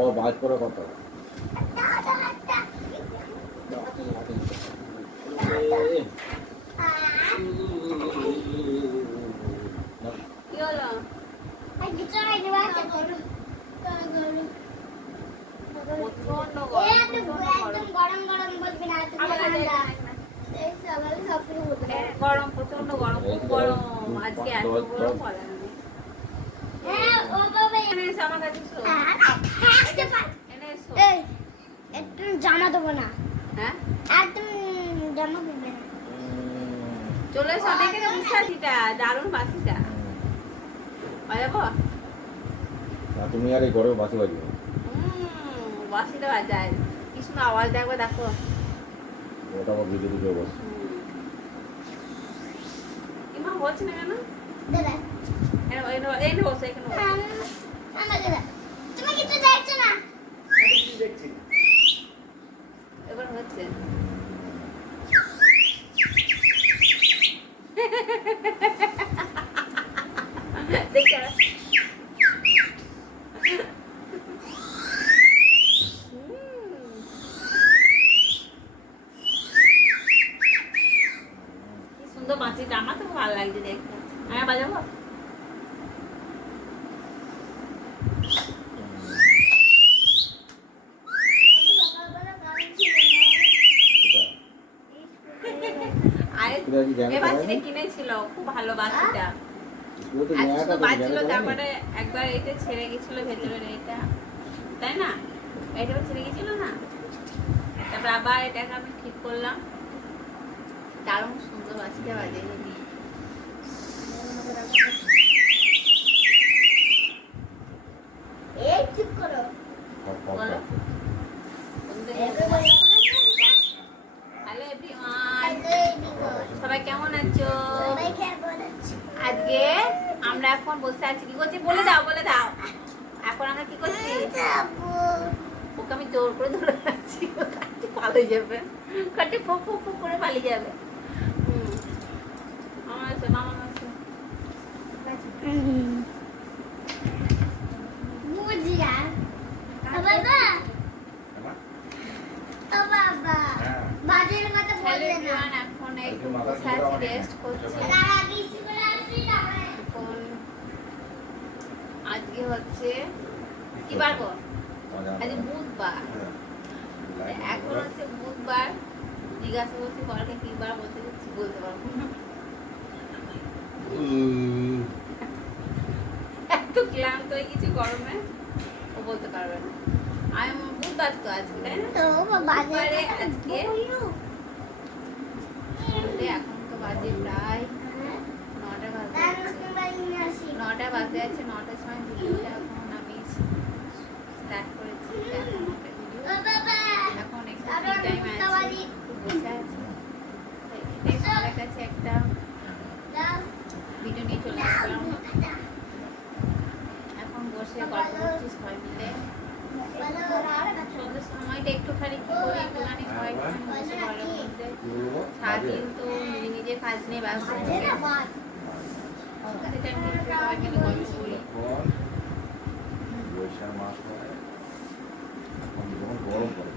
ও বাজ করে কত কি হলো? প্রচন্ড গরম, গরম প্রচন্ড গরম, খুব গরম আজকে, এত গরম বলার নেই। এনে এসো আমার কাছে, এনে এসো। একটু জামা দেবো না, হ্যাঁ একদম জামা দেবে না। চলে এসো, অনেকে বিশ্বাসীটা দারুণ বাসিটা বাজাবো। তুমি আর এই গরমে বাসি বাজবে বাসিটা বাজায় কি সুন্দর আওয়াজ, দেখবে দেখো। ওটা আমার ভিডিও দিকে বস ইমা হচ্ছে না কেন? দাদা এনে বসো, এখানে বসো। তুমি কিছু দেখছো না? এবার হচ্ছে দেখতে কি সুন্দর মাছিটা, আমার তো খুব ভালো লাগছে দেখতে। হ্যাঁ বাজাবো। এবার কিনেছিল, খুব ভালো বাসিটা, এত সুন্দর বাজছিল। তারপরে একবার এটা ছেড়ে গেছিল ভেতরের এটা, তাই না? এটা ছেড়ে গেছিল না, তারপর আবার এটাকে আমি ঠিক করলাম। দারুণ সুন্দর বাসিটা বাজে। এই ঠিক করো। বলো। হ্যালো এভরিওয়ান, সবাই কেমন আছো? আজকে আমরা এখন বসে আছি, কি করছি বলে দাও, বলে দাও। এখন আমরা কি করছি? ওকে আমি জোর করে ধরে রাখছি, ও কাটতে পালিয়ে যাবে, কাটতে ফুক ফুক ফুক করে পালিয়ে যাবে। মামা আছে, মামা আছে। বুঝিয়া বাবা, ও বাবা বাজের কথা হ্যালো বললে না। এভরিওয়ান, এখন একটু বসে আছি, রেস্ট করছি। এখন আজকে হচ্ছে কি বার গো? আজ বুধবার। এখন হচ্ছে বুধবার। জিজ্ঞাসা করছি বলকে কি বার বলতে, বলতে পারবো না। এত ক্লান্ত হয়ে গেছি গরমে, ও বলতে পারবে না। আমি বুধবার তো আজকে, তাই না? তো বুধবারে আজকে সন্ধ্যে, এখন তো বাজে প্রায় 9টা বাজে আছে। 9টা বাজে আছে, 9টার সময় ভিডিওটা এখন আমি স্টার্ট করেছি। এখন একটা ভিডিও, এখন একটু ফ্রি টাইম আছে, একটু বসে আছি। এটাই তোমাদের কাছে একটা ভিডিও নিয়ে চলে আসলাম। এখন বসে গল্প করছি সবাই মিলে। সন্ধ্যের সময়টা একটুখানি কি করি, একটুখানি সবাই বসে ঘরের মধ্যে। সারাদিন তো নিজের কাজ নিয়ে ব্যস্ত থাকি, সেটা আমি একটু সবাই মিলে গল্প করি। বৈশাখ মাস গরম পড়ে